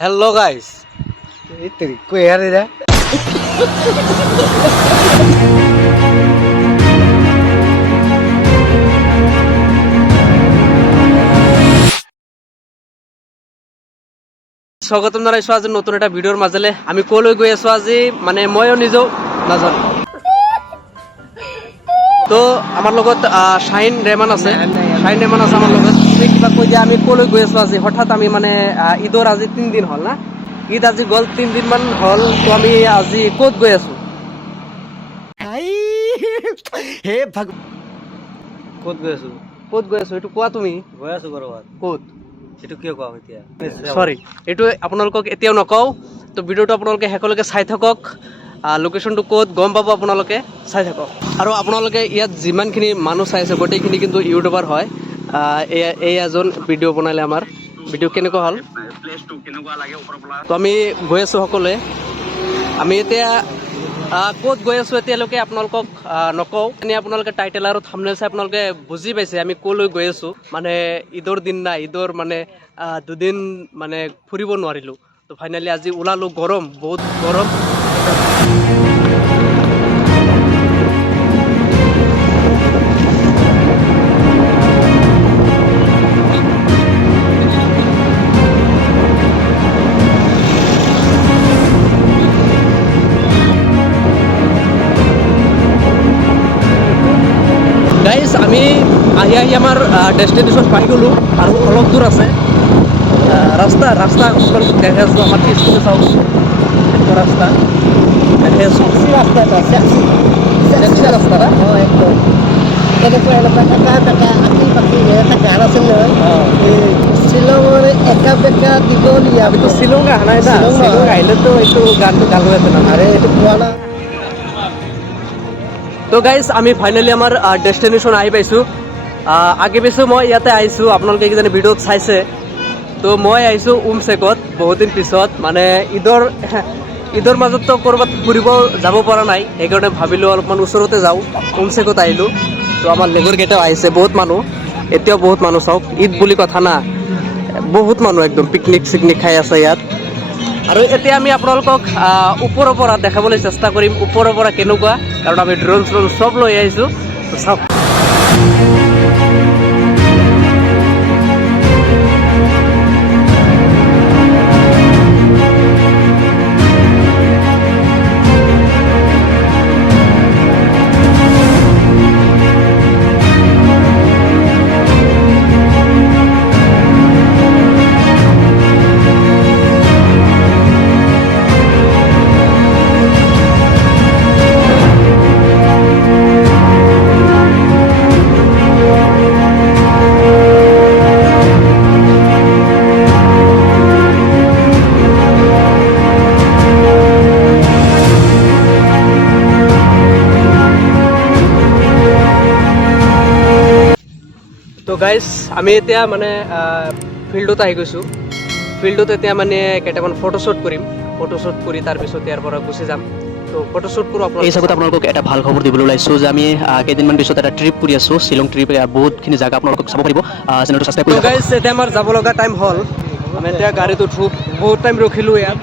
hello guys तेरी को यार रे স্বাগতম জানাইছো আজি নতুন এটা ভিডিওৰ মাজলে আমি কলৈ গৈ আছো আজি মানে ময়ো নিজেও নাজানো তো আমাৰ লগত শাহিন ৰেমান আছে আমাৰ লগত তুমি কিবা কৈ দিয়া আমি কলৈ গৈ আছো আজি হঠাৎ আমি মানে ঈদৰ আজি 3 দিন হ'ল না ঈদ আজি গ'ল 3 দিন মান হ'ল তো আমি আজি ক'ত গৈ আছো হে ভগ ক'ত গৈ আছো এইটো কোৱা তুমি গৈ আছো কৰবাত ক'ত এটো কিয় কোৱা এতিয়া সরি এইটো আপোনালোকক এতিয়াও নকওঁ তো ভিডিওটো আপোনালোকে শেষলৈকে চাই থাকক লোকেশ্যনটো ক'ত গম পাব আপোনালোকে চাই থাকক আৰু আপোনালোকে ইয়াত যিমানখিনি মানুহ চাই আছে গোটেইখিনি কিন্তু ইউটিউবাৰ হয় এই এজন ভিডিঅ' বনালে আমাৰ ভিডিঅ' কেনেকুৱা হ'ল তো আমি গৈ আছোঁ সকলোৱে আমি এতিয়া ক'ত গৈ আছোঁ এতিয়ালৈকে আপোনালোকক নকওঁ এনেই আপোনালোকে টাইটেল আৰু থাম্বনেল চাই আপোনালোকে বুজি পাইছে আমি ক'লৈ গৈ আছোঁ মানে ঈদৰ দিন না ঈদৰ মানে দুদিন মানে ফুৰিব নোৱাৰিলোঁ তো ফাইনেলি আজি ওলালোঁ গৰম বহুত গৰম গাইজ আমি আহি আমাৰ ডেষ্টিনেশ্যন পাই গ'লোঁ আৰু অলপ দূৰ আছে ৰাস্তা আপোনালোকক দেখাই আছোঁ আমাৰ পিছফালে চাওক ৰাস্তা দেখাই আছোঁ ৰাস্তা না শ্বিলঙৰ একা বেকা দীঘলীয়া আমিতো শ্বিলং অহা নাই না শ্বিলং আহিলেতো এইটো গানটো গালো হেঁতেন আরে এইটো পোৱা না তো গাইজ আমি ফাইনেলি আমাৰ ডেষ্টিনেশ্যন আহি পাইছোঁ আগে পিছোঁ মই ইয়াতে আহিছোঁ আপোনালোকে কিজানি ভিডিঅ'ত চাইছে তো মই আহিছোঁ উমচেকত বহুত দিন পিছত মানে ঈদৰ মাজততো ক'ৰবাত ফুৰিব যাব পৰা নাই সেইকাৰণে ভাবিলোঁ অলপমান ওচৰতে যাওঁ উমচেকত আহিলোঁ তো আমাৰ লগৰকেইটাও আহিছে বহুত মানুহ এতিয়াও বহুত মানুহ চাওক ঈদ বুলি কথা না বহুত মানুহ একদম পিকনিক চিকনিক খাই আছে ইয়াত আৰু এতিয়া আমি আপোনালোকক ওপৰৰ পৰা দেখাবলৈ চেষ্টা কৰিম ওপৰৰ পৰা কেনেকুৱা কাৰণ আমি ড্ৰোন চব লৈ আহিছোঁ চাওক তো গাইজ আমি এতিয়া মানে ফিল্ডত আহি গৈছোঁ ফিল্ডত এতিয়া মানে কেইটামান ফটোশ্বুট কৰিম ফটোশ্বুট কৰি তাৰপিছত ইয়াৰ পৰা গুচি যাম তো ফটোশ্বুট কৰোঁ এই চাগত আপোনালোকক এটা ভাল খবৰ দিবলৈ ওলাইছোঁ যে আমি কেইদিনমান পিছত এটা ট্ৰিপ কৰি আছোঁ শ্বিলং ট্ৰিপ বহুতখিনি জাগা আপোনালোকক চাব পাৰিব চেনেলটো ছাবস্ক্ৰাইব কৰি গাইজ এতিয়া আমাৰ যাব লগা টাইম হ'ল আমি এতিয়া গাড়ীত উঠোঁ বহুত টাইম ৰখিলোঁ ইয়াত